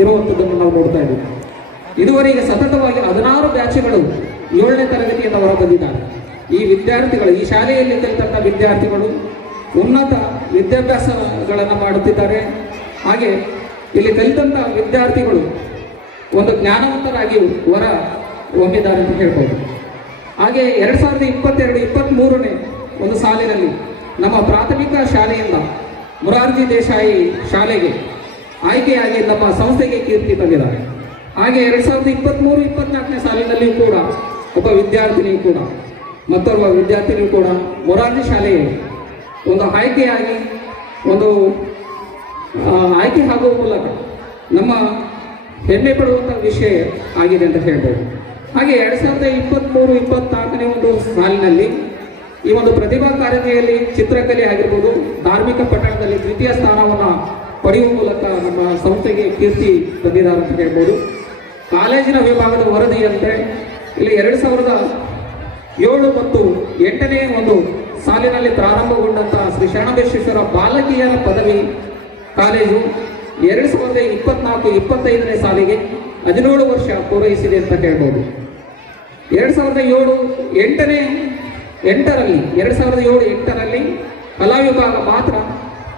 ಇರುವಂಥದ್ದನ್ನು ನಾವು ನೋಡ್ತಾ ಇದ್ದೀವಿ. ಇದುವರೆಗೆ ಸತತವಾಗಿ ಹದಿನಾರು ಬ್ಯಾಚ್ಗಳು ಏಳನೇ ತರಗತಿಯಿಂದ ಹೊರ ಬಂದಿದ್ದಾರೆ ಈ ವಿದ್ಯಾರ್ಥಿಗಳು, ಈ ಶಾಲೆಯಲ್ಲಿ ಕಲಿತಂಥ ವಿದ್ಯಾರ್ಥಿಗಳು ಉನ್ನತ ವಿದ್ಯಾಭ್ಯಾಸಗಳನ್ನು ಮಾಡುತ್ತಿದ್ದಾರೆ. ಹಾಗೆ ಇಲ್ಲಿ ಕಲಿತಂಥ ವಿದ್ಯಾರ್ಥಿಗಳು ಒಂದು ಜ್ಞಾನವಂತರಾಗಿ ಹೊರ ಹೊಮ್ಮಿದ್ದಾರೆ ಅಂತ ಹೇಳ್ಬೋದು. ಹಾಗೆ ಎರಡು ಸಾವಿರದ ಇಪ್ಪತ್ತೆರಡು ಇಪ್ಪತ್ತ್ಮೂರನೇ ಒಂದು ಸಾಲಿನಲ್ಲಿ ನಮ್ಮ ಪ್ರಾಥಮಿಕ ಶಾಲೆಯಿಂದ ಮುರಾರ್ಜಿ ದೇಸಾಯಿ ಶಾಲೆಗೆ ಆಯ್ಕೆಯಾಗಿ ನಮ್ಮ ಸಂಸ್ಥೆಗೆ ಕೀರ್ತಿ ತಂದಿದ್ದಾರೆ. ಹಾಗೆ ಎರಡ್ ಸಾವಿರದ ಇಪ್ಪತ್ತ್ಮೂರು ಇಪ್ಪತ್ನಾಲ್ಕನೇ ಸಾಲಿನಲ್ಲಿಯೂ ಕೂಡ ಒಬ್ಬ ವಿದ್ಯಾರ್ಥಿನಿಯೂ ಕೂಡ, ಮತ್ತೊಬ್ಬ ವಿದ್ಯಾರ್ಥಿನಿಯೂ ಕೂಡ ಮೊರಾರ್ಜಿ ಶಾಲೆಯೇ ಒಂದು ಆಯ್ಕೆಯಾಗಿ ಒಂದು ಆಯ್ಕೆ ಆಗುವ ಮೂಲಕ ನಮ್ಮ ಹೆಮ್ಮೆ ಪಡುವಂಥ ವಿಷಯ ಆಗಿದೆ ಅಂತ ಹೇಳ್ಬೋದು. ಹಾಗೆ ಎರಡು ಸಾವಿರದ ಇಪ್ಪತ್ತ್ಮೂರು ಇಪ್ಪತ್ನಾಲ್ಕನೇ ಒಂದು ಸಾಲಿನಲ್ಲಿ ಈ ಒಂದು ಪ್ರತಿಭಾ ಕಾರಂಜಿಯಲ್ಲಿ ಚಿತ್ರಕಲೆ ಆಗಿರ್ಬೋದು, ಧಾರ್ಮಿಕ ಪಟ್ಟಣದಲ್ಲಿ ದ್ವಿತೀಯ ಸ್ಥಾನವನ್ನು ಪಡೆಯುವ ಮೂಲಕ ನಮ್ಮ ಸಂಸ್ಥೆಗೆ ಕೀರ್ತಿ ತಂದಿದ್ದಾರೆ ಅಂತ ಹೇಳ್ಬೋದು. ಕಾಲೇಜಿನ ವಿಭಾಗದ ವರದಿಯಂತೆ ಇಲ್ಲಿ ಎರಡು ಸಾವಿರದ ಏಳು ಮತ್ತು ಎಂಟನೇ ಒಂದು ಸಾಲಿನಲ್ಲಿ ಪ್ರಾರಂಭಗೊಂಡಂತಹ ಶ್ರೀ ಶರಣಬಸವೇಶ್ವರ ಬಾಲಕಿಯರ ಪದವಿ ಕಾಲೇಜು ಎರಡು ಸಾವಿರದ ಇಪ್ಪತ್ನಾಲ್ಕು, ಇಪ್ಪತ್ತೈದನೇ ಸಾಲಿಗೆ ಹದಿನೇಳು ವರ್ಷ ಪೂರೈಸಿದೆ ಅಂತ ಹೇಳ್ಬೋದು. ಎರಡು ಸಾವಿರದ ಏಳು ಎಂಟನೇ, ಎಂಟರಲ್ಲಿ, ಎರಡು ಸಾವಿರದ ಏಳು, ಎಂಟರಲ್ಲಿ ಕಲಾ ವಿಭಾಗ ಮಾತ್ರ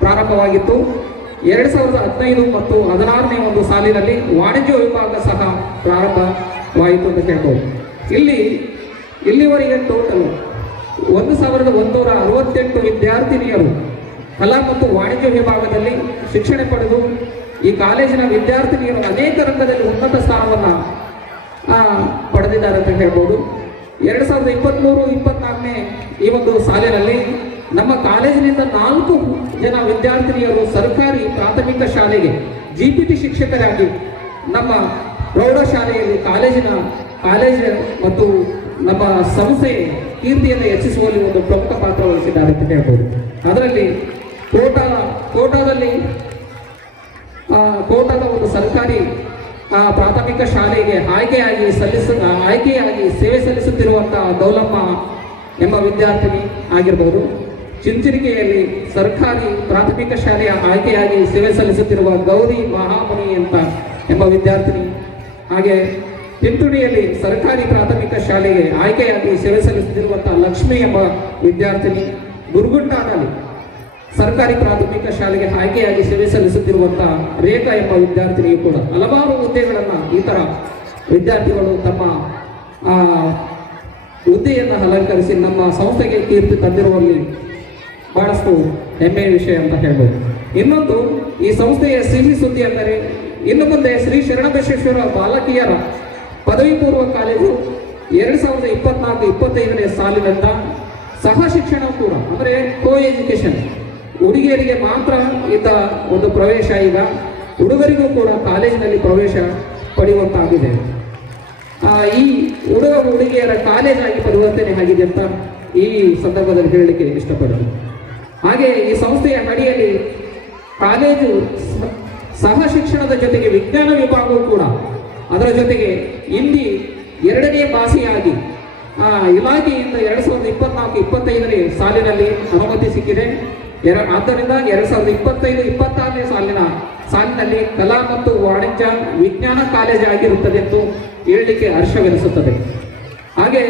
ಪ್ರಾರಂಭವಾಗಿತ್ತು. ಎರಡು ಸಾವಿರದ ಹದಿನೈದು ಮತ್ತು ಹದಿನಾರನೇ ಒಂದು ಸಾಲಿನಲ್ಲಿ ವಾಣಿಜ್ಯ ವಿಭಾಗ ಸಹ ಪ್ರಾರಂಭವಾಯಿತು ಅಂತ ಹೇಳ್ಬೋದು ಇಲ್ಲಿ, ಇಲ್ಲಿವರೆಗೆ ಟೋಟಲ್ ಒಂದು ಸಾವಿರದ ಒಂದೂರ ಅರವತ್ತೆಂಟು ವಿದ್ಯಾರ್ಥಿನಿಯರು ಕಲಾ ಮತ್ತು ವಾಣಿಜ್ಯ ವಿಭಾಗದಲ್ಲಿ ಶಿಕ್ಷಣ ಪಡೆದು ಈ ಕಾಲೇಜಿನ ವಿದ್ಯಾರ್ಥಿನಿಯರು ಅನೇಕ ರಂಗದಲ್ಲಿ ಉನ್ನತ ಸ್ಥಾನವನ್ನು ಪಡೆದಿದ್ದಾರೆ ಅಂತ ಹೇಳ್ಬೋದು. ಎರಡು ಸಾವಿರದ ಇಪ್ಪತ್ತ್ಮೂರು ಇಪ್ಪತ್ತ್ನಾಲ್ಕನೇ ಈ ಒಂದು ಸಾಲಿನಲ್ಲಿ ನಮ್ಮ ಕಾಲೇಜಿನಿಂದ ನಾಲ್ಕು ಜನ ವಿದ್ಯಾರ್ಥಿನಿಯರು ಸರ್ಕಾರಿ ಪ್ರಾಥಮಿಕ ಶಾಲೆಗೆ ಜಿ ಪಿ ಟಿ ಶಿಕ್ಷಕರಾಗಿ ನಮ್ಮ ಪ್ರೌಢಶಾಲೆಯಲ್ಲಿ ಕಾಲೇಜಿನ ಕಾಲೇಜ್ ಮತ್ತು ನಮ್ಮ ಸಂಸ್ಥೆ ಕೀರ್ತಿಯನ್ನು ಹೆಚ್ಚಿಸುವಲ್ಲಿ ಒಂದು ಪ್ರಮುಖ ಪಾತ್ರ ವಹಿಸಿದ್ದಾರೆ ಅಂತ ಹೇಳ್ಬೋದು. ಅದರಲ್ಲಿ ಕೋಟಾ ಕೋಟಾದಲ್ಲಿ ಕೋಟಾದ ಒಂದು ಸರ್ಕಾರಿ ಪ್ರಾಥಮಿಕ ಶಾಲೆಗೆ ಆಯ್ಕೆಯಾಗಿ ಸಲ್ಲಿಸ ಆಯ್ಕೆಯಾಗಿ ಸೇವೆ ಸಲ್ಲಿಸುತ್ತಿರುವಂತಹ ದೌಲಮ್ಮ ಎಂಬ ವಿದ್ಯಾರ್ಥಿನಿ ಆಗಿರಬಹುದು ಚಿಂಚರಿಕೆಯಲ್ಲಿ ಸರ್ಕಾರಿ ಪ್ರಾಥಮಿಕ ಶಾಲೆಯ ಆಯ್ಕೆಯಾಗಿ ಸೇವೆ ಸಲ್ಲಿಸುತ್ತಿರುವ ಗೌರಿ ಮಹಾಮುನಿ ಅಂತ ಎಂಬ ವಿದ್ಯಾರ್ಥಿನಿ, ಹಾಗೆ ತಿಂತುಣಿಯಲ್ಲಿ ಸರ್ಕಾರಿ ಪ್ರಾಥಮಿಕ ಶಾಲೆಗೆ ಆಯ್ಕೆಯಾಗಿ ಸೇವೆ ಸಲ್ಲಿಸುತ್ತಿರುವಂತಹ ಲಕ್ಷ್ಮಿ ಎಂಬ ವಿದ್ಯಾರ್ಥಿನಿ ಗುರುಗುಂಡಾನಲ್ಲಿ ಸರ್ಕಾರಿ ಪ್ರಾಥಮಿಕ ಶಾಲೆಗೆ ಆಯ್ಕೆಯಾಗಿ ಸೇವೆ ಸಲ್ಲಿಸುತ್ತಿರುವಂತಹ ರೇಖಾ ಎಂಬ ವಿದ್ಯಾರ್ಥಿನಿಯು ಕೂಡ. ಹಲವಾರು ಹುದ್ದೆಗಳನ್ನು ಈ ಥರ ವಿದ್ಯಾರ್ಥಿಗಳು ತಮ್ಮ ಹುದ್ದೆಯನ್ನು ಅಲಂಕರಿಸಿ ನಮ್ಮ ಸಂಸ್ಥೆಗೆ ಕೀರ್ತಿ ತಂದಿರುವಲ್ಲಿ ಬಹಳಷ್ಟು ಹೆಮ್ಮೆಯ ವಿಷಯ ಅಂತ ಹೇಳ್ಬೋದು. ಇನ್ನೊಂದು, ಈ ಸಂಸ್ಥೆಯ ಸಿಹಿ ಸುದ್ದಿ ಅಂದರೆ, ಇನ್ನು ಮುಂದೆ ಶ್ರೀ ಶರಣಬಸೇಶ್ವರ ಬಾಲಕಿಯರ ಪದವಿ ಪೂರ್ವ ಕಾಲೇಜು ಎರಡು ಸಾವಿರದ ಇಪ್ಪತ್ನಾಲ್ಕು ಇಪ್ಪತ್ತೈದನೇ ಸಾಲಿನಂತ ಸಹ ಶಿಕ್ಷಣ ಕೂಡ, ಅಂದರೆ ಕೋ ಎಜುಕೇಶನ್ ಹುಡುಗಿಯರಿಗೆ ಮಾತ್ರ ಇದ್ದ ಒಂದು ಪ್ರವೇಶ ಈಗ ಹುಡುಗರಿಗೂ ಕೂಡ ಕಾಲೇಜಿನಲ್ಲಿ ಪ್ರವೇಶ ಪಡೆಯುವಂತಾಗಿದೆ. ಈ ಹುಡುಗ ಹುಡುಗಿಯರ ಕಾಲೇಜಾಗಿ ಪರಿವರ್ತನೆ ಆಗಿದೆ ಅಂತ ಈ ಸಂದರ್ಭದಲ್ಲಿ ಹೇಳಲಿಕ್ಕೆ ಇಷ್ಟಪಡ್ತೀನಿ ಹಾಗೆ ಈ ಸಂಸ್ಥೆಯ ಅಡಿಯಲ್ಲಿ ಕಾಲೇಜು ಸಹ ಶಿಕ್ಷಣದ ಜೊತೆಗೆ ವಿಜ್ಞಾನ ವಿಭಾಗವೂ ಕೂಡ ಅದರ ಜೊತೆಗೆ ಹಿಂದಿ ಎರಡನೇ ಭಾಷೆಯಾಗಿ ಇಲಾಖೆಯಿಂದ ಎರಡು ಸಾವಿರದ ಇಪ್ಪತ್ನಾಲ್ಕು ಇಪ್ಪತ್ತೈದನೇ ಸಾಲಿನಲ್ಲಿ ಅನುಮತಿ ಸಿಕ್ಕಿದೆ. ಎರ, ಆದ್ದರಿಂದ ಎರಡು ಸಾವಿರದ ಇಪ್ಪತ್ತೈದು ಇಪ್ಪತ್ತಾರನೇ ಸಾಲಿನ, ಸಾಲಿನಲ್ಲಿ ಕಲಾ ಮತ್ತು ವಾಣಿಜ್ಯ ವಿಜ್ಞಾನ ಕಾಲೇಜ್ ಆಗಿರುತ್ತದೆ ಎಂದು ಹೇಳಲಿಕ್ಕೆ ಹರ್ಷವೆನಿಸುತ್ತದೆ. ಹಾಗೆ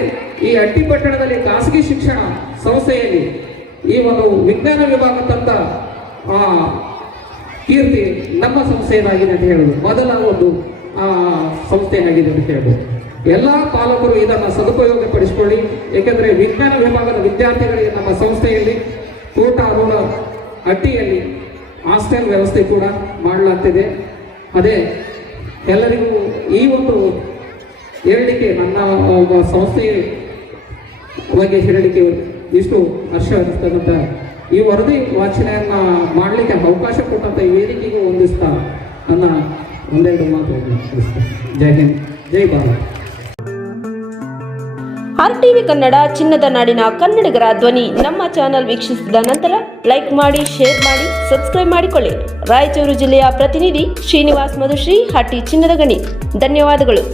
ಈ ಅಟ್ಟಿಪಟ್ಟಣದಲ್ಲಿ ಖಾಸಗಿ ಶಿಕ್ಷಣ ಸಂಸ್ಥೆಯಲ್ಲಿ ಈ ಒಂದು ವಿಜ್ಞಾನ ವಿಭಾಗ ತಂದ ಆ, ಕೀರ್ತಿ ನಮ್ಮ ಸಂಸ್ಥೆಯಾಗಿದೆ ಅಂತ ಹೇಳುದು. ಮೊದಲ ಒಂದು ಆ, ಸಂಸ್ಥೆಯಾಗಿದೆ ಅಂತ ಹೇಳ್ಬೋದು. ಎಲ್ಲ ಪಾಲಕರು ಇದನ್ನು ಸದುಪಯೋಗ ಪಡಿಸಿಕೊಳ್ಳಿ ಏಕೆಂದರೆ ವಿಜ್ಞಾನ ವಿಭಾಗದ ವಿದ್ಯಾರ್ಥಿಗಳಿಗೆ ನಮ್ಮ ಸಂಸ್ಥೆಯಲ್ಲಿ ಊಟ ರೂಢ ಹಟ್ಟಿಯಲ್ಲಿ ಹಾಸ್ಟೆಲ್ ವ್ಯವಸ್ಥೆ ಕೂಡ ಮಾಡಲಾಗ್ತಿದೆ. ಅದೇ ಎಲ್ಲರಿಗೂ ಈ ಒಂದು ಹೇಳಲಿಕ್ಕೆ ನನ್ನ ಒಬ್ಬ ಸಂಸ್ಥೆ ಬಗ್ಗೆ ಹೇಳಲಿಕ್ಕೆ ಇಷ್ಟು ಹರ್ಷ ಅನಿಸ್ತದಂತ ಈ ವರದಿ ವಾಚನೆಯನ್ನ ಮಾಡಲಿಕ್ಕೆ ಅವಕಾಶ ಕೊಟ್ಟಂತ ಈ ವೇದಿಕೆಗೂ ಹೊಂದಿಸ್ತಾ ನನ್ನ ಒಂದೆರಡು ಮಾತು. ಜೈ ಹಿಂದ್, ಜೈ ಭಾರತ್. ಆರ್ ಟಿವಿ ಕನ್ನಡ, ಚಿನ್ನದ ನಾಡಿನ ಕನ್ನಡಿಗರ ಧ್ವನಿ. ನಮ್ಮ ಚಾನೆಲ್ ವೀಕ್ಷಿಸಿದ ನಂತರ ಲೈಕ್ ಮಾಡಿ, ಶೇರ್ ಮಾಡಿ, ಸಬ್ಸ್ಕ್ರೈಬ್ ಮಾಡಿಕೊಳ್ಳಿ. ರಾಯಚೂರು ಜಿಲ್ಲೆಯ ಪ್ರತಿನಿಧಿ ಶ್ರೀನಿವಾಸ್ ಮಧುಶ್ರೀ ಹಟ್ಟಿ ಚಿನ್ನದ ಗಣಿ. ಧನ್ಯವಾದಗಳು.